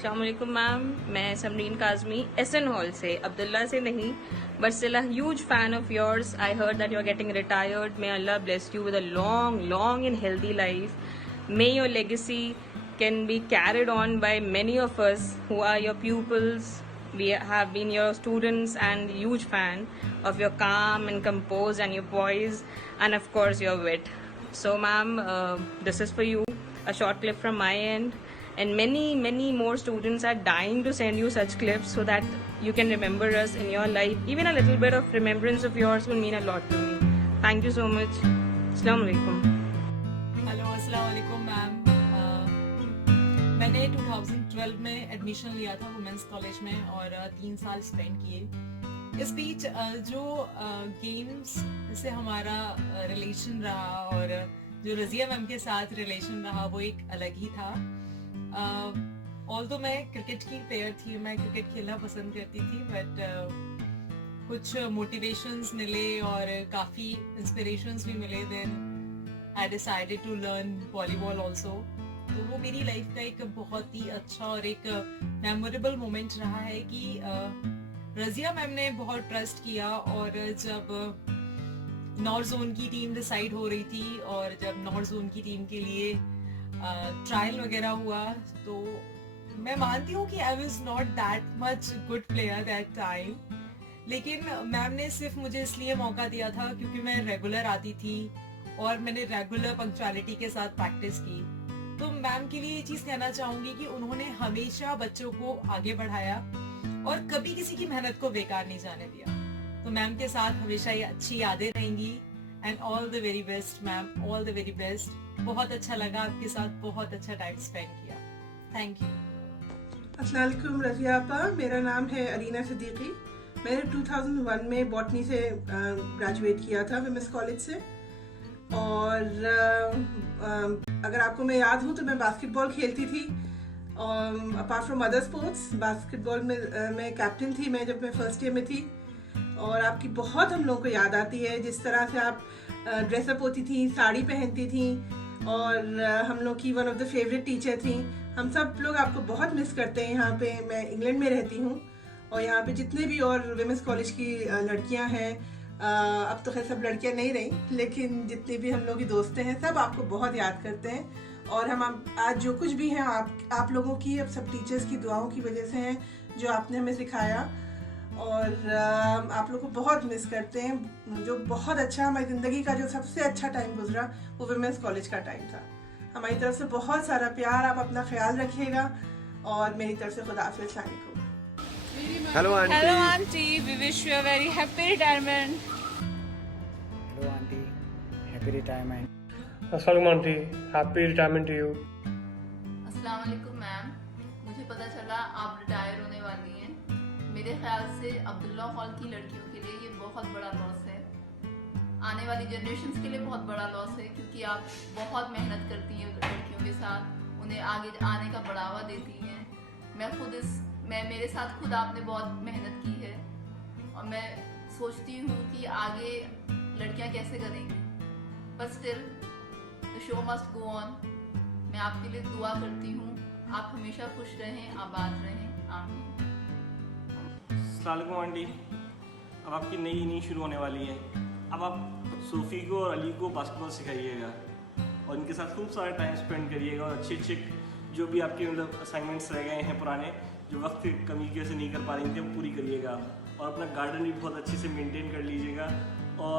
अस्सलाम वालेकुम मैम, मैं समरीन काज़मी एसएन हॉल से, अब्दुल्ला से नहीं, but still a huge fan of yours. I heard that you're getting retired. May Allah bless you with a long and healthy life. May your legacy can be carried on by many of us who are your pupils. We have been your students and huge fan of your calm and composed and your poise and of course your wit. So ma'am, this is for you, a short clip from my end. And many more students are dying to send you such clips so that you can remember us in your life. Even a little bit of remembrance of yours will mean a lot to me. Thank you so much. Assalamu alaikum. Hello अस्सलाम वालेकुम ma'am. मैंने 2012 में admission लिया था women's college में और 3 साल spend किए। इस बीच जो गेम्स से हमारा रिलेशन रहा और जो रज़िया मैम के साथ रिलेशन रहा वो एक अलग ही था। ऑल्दो मैं क्रिकेट की प्लेयर थी, मैं क्रिकेट खेलना पसंद करती थी, बट कुछ मोटिवेशंस मिले और काफ़ी इंस्पिरेशंस भी मिले। Then I decided to learn volleyball also. तो वो मेरी लाइफ का एक बहुत ही अच्छा और एक मेमोरेबल मोमेंट रहा है कि रज़िया मैम ने बहुत ट्रस्ट किया और जब नॉर्थ जोन की टीम डिसाइड हो रही थी और जब नॉर्थ जोन की टीम के लिए ट्रायल वगैरह हुआ तो मैं मानती हूँ कि I was not that much good player that time, लेकिन मैम ने सिर्फ मुझे इसलिए मौका दिया था क्योंकि मैं रेगुलर आती थी और मैंने रेगुलर पंक्चुअलिटी के साथ प्रैक्टिस की। तो मैम के लिए ये चीज़ कहना चाहूँगी कि उन्होंने हमेशा बच्चों को आगे बढ़ाया और कभी किसी की मेहनत को बेकार नहीं जाने दिया। तो मैम के साथ हमेशा ये अच्छी यादें रहेंगी। And all the very best ma'am, all the very best. बहुत अच्छा लगा आपके साथ, बहुत अच्छा टाइम स्पेंड किया। Thank you. अस्सलाम वालेकुम रज़िया आपा, मेरा नाम है अरीना सिद्दीकी। मैंने 2001 में बॉटनी से ग्रेजुएट किया था विमेंस कॉलेज से। और अगर आपको मैं याद हूँ तो मैं बास्केटबॉल खेलती थी। Apart from other sports, basketball में मैं कैप्टन थी मैं जब मैं फर्स्ट ईयर में थी। और आपकी बहुत हम लोगों को याद आती है, जिस तरह से आप ड्रेसअप होती थी, साड़ी पहनती थी और हम लोग की one of the favourite teacher थी। हम सब लोग आपको बहुत मिस करते हैं। यहाँ पे मैं इंग्लैंड में रहती हूँ और यहाँ पे जितने भी और विमेंस कॉलेज की लड़कियाँ हैं, अब तो खैर सब लड़कियाँ नहीं रही, लेकिन जितने भी हम लोग की दोस्तें हैं सब आपको बहुत याद करते हैं। और हम आज जो कुछ भी हैं आप लोगों की, अब सब टीचर्स की दुआओं की वजह से हैं जो आपने हमें सिखाया। और आप लोग को बहुत मिस करते हैं। जो बहुत अच्छा हमारी ज़िंदगी का जो सबसे अच्छा टाइम गुजरा वो विमेंस कॉलेज का टाइम था। हमारी तरफ से बहुत सारा प्यार, आप अपना ख्याल रखिएगा और मेरी तरफ से खुदा हाफिज़। अस्सलाम वालेकुम। Hello auntie. Hello auntie, we wish you a very happy retirement. Hello auntie. Happy retirement. अस्सलाम auntie, happy retirement to you. अस्सलाम वालेकुम मैम, मुझे पता चला आप रिटायर होने वाली हैं। मेरे ख्याल से अब्दुल्ला हॉल की लड़कियों के लिए ये बहुत बड़ा लॉस है, आने वाली जनरेशन्स के लिए बहुत बड़ा लॉस है, क्योंकि आप बहुत मेहनत करती हैं लड़कियों के साथ, उन्हें आगे आने का बढ़ावा देती हैं। मेरे साथ खुद आपने बहुत मेहनत की है और मैं सोचती हूँ कि आगे लड़कियाँ कैसे करेंगी, but still the show must go on. मैं आपके लिए दुआ करती हूँ, आप हमेशा खुश रहें, आबाद रहें। आमीन। अस्सलाम वालेकुम आंटी, अब आपकी नई इनिंग शुरू होने वाली है। अब आप सोफ़ी को और अली को बास्केटबॉल सिखाइएगा और इनके साथ खूब सारा टाइम स्पेंड करिएगा और अच्छे जो भी आपके मतलब असाइनमेंट्स रह गए हैं पुराने, जो वक्त की कमी की वजह से नहीं कर पा रही थी, वो पूरी करिएगा और अपना गार्डन भी बहुत अच्छे से मेंटेन कर लीजिएगा। और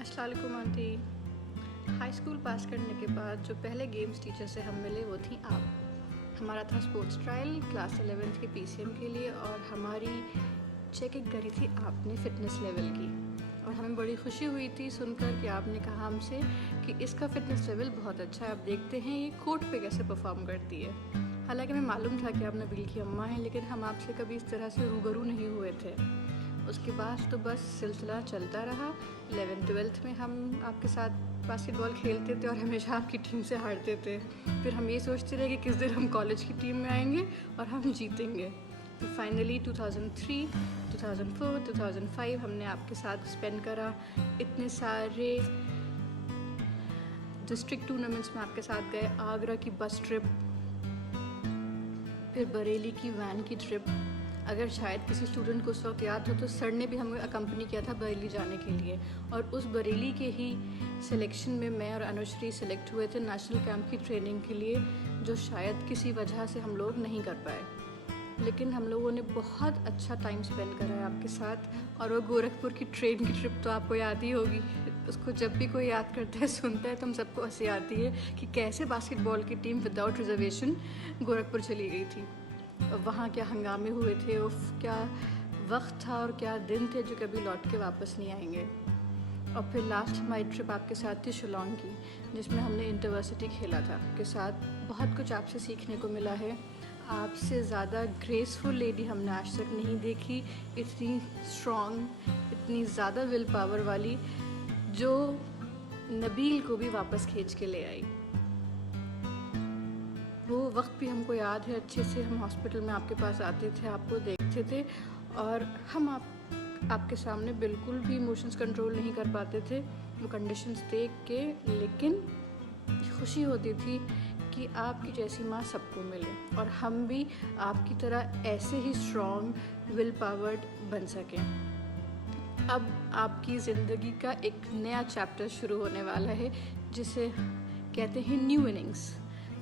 अस्सलाम वालेकुम आंटी। हाई स्कूल पास करने के बाद जो पहले गेम्स टीचर से हम मिले वो थी आप। हमारा था स्पोर्ट्स ट्रायल क्लास 11th के PCM के लिए और हमारी चेकिंग करी थी आपने फ़िटनेस लेवल की और हमें बड़ी खुशी हुई थी सुनकर कि आपने कहा हमसे कि इसका फ़िटनेस लेवल बहुत अच्छा है, आप देखते हैं ये कोर्ट पे कैसे परफॉर्म करती है। हालांकि हमें मालूम था कि आप नबील की अम्मा हैं, लेकिन हम आपसे कभी इस तरह से रूबरू नहीं हुए थे। उसके बाद तो बस सिलसिला चलता रहा। 11th-12th में हम आपके साथ बास्केटबॉल खेलते थे और हमेशा आपकी टीम से हारते थे। फिर हम ये सोचते रहे कि किस दिन हम कॉलेज की टीम में आएंगे और हम जीतेंगे। तो फाइनली 2003, 2004, 2005 हमने आपके साथ स्पेंड करा। इतने सारे डिस्ट्रिक्ट टूर्नामेंट्स में आपके साथ गए, आगरा की बस ट्रिप, फिर बरेली की वैन की ट्रिप, अगर शायद किसी स्टूडेंट को उस वक्त याद हो तो सर ने भी हमें अकम्पनी किया था बरेली जाने के लिए, और उस बरेली के ही सिलेक्शन में मैं और अनुश्री सेलेक्ट हुए थे नेशनल कैंप की ट्रेनिंग के लिए, जो शायद किसी वजह से हम लोग नहीं कर पाए। लेकिन हम लोगों ने बहुत अच्छा टाइम स्पेंड करा है आपके साथ। और वो गोरखपुर की ट्रेन की ट्रिप तो आपको याद ही होगी, उसको जब भी कोई याद करता है, सुनता है, तो हम सबको हंसी आती है कि कैसे बास्केटबॉल की टीम विदाउट रिजर्वेशन गोरखपुर चली गई थी। वहाँ क्या हंगामे हुए थे, क्या वक्त था और क्या दिन थे जो कभी लौट के वापस नहीं आएंगे। और फिर लास्ट हमारी ट्रिप आपके साथ थी शिलोंग की, जिसमें हमने इंटरवर्सिटी खेला था। आपके साथ बहुत कुछ आपसे सीखने को मिला है। आपसे ज़्यादा ग्रेसफुल लेडी हमने आज तक नहीं देखी, इतनी स्ट्रॉन्ग, इतनी ज़्यादा विल पावर वाली, जो नबील को भी वापस खींच के ले आई। वो वक्त भी हमको याद है अच्छे से। हम हॉस्पिटल में आपके पास आते थे, आपको देखते थे, और हम आपके सामने बिल्कुल भी इमोशंस कंट्रोल नहीं कर पाते थे वो कंडीशंस देख के। लेकिन खुशी होती थी कि आपकी जैसी माँ सबको मिले और हम भी आपकी तरह ऐसे ही स्ट्रॉन्ग विल पावर्ड बन सकें। अब आपकी ज़िंदगी का एक नया चैप्टर शुरू होने वाला है, जिसे कहते हैं न्यू इनिंग्स।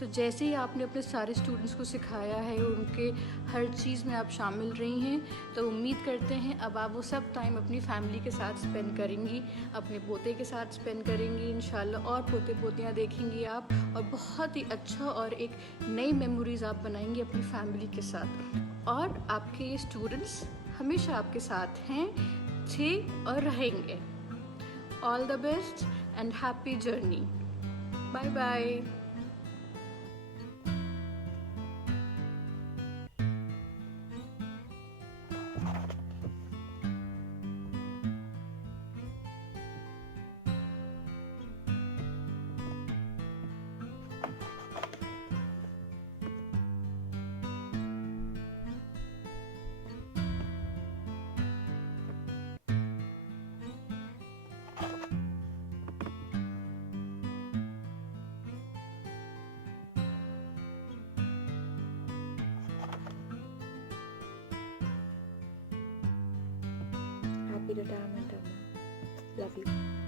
तो जैसे ही आपने अपने सारे स्टूडेंट्स को सिखाया है, उनके हर चीज़ में आप शामिल रही हैं, तो उम्मीद करते हैं अब आप वो सब टाइम अपनी फैमिली के साथ स्पेंड करेंगी, अपने पोते के साथ स्पेंड करेंगी इंशाल्लाह, और पोते पोतियाँ देखेंगी आप, और बहुत ही अच्छा और एक नई मेमोरीज आप बनाएंगी अपनी फैमिली के साथ। और आपके ये स्टूडेंट्स हमेशा आपके साथ हैं, थे और रहेंगे। All the best and happy journey. Bye bye. Happy retirement, Amma. Love you.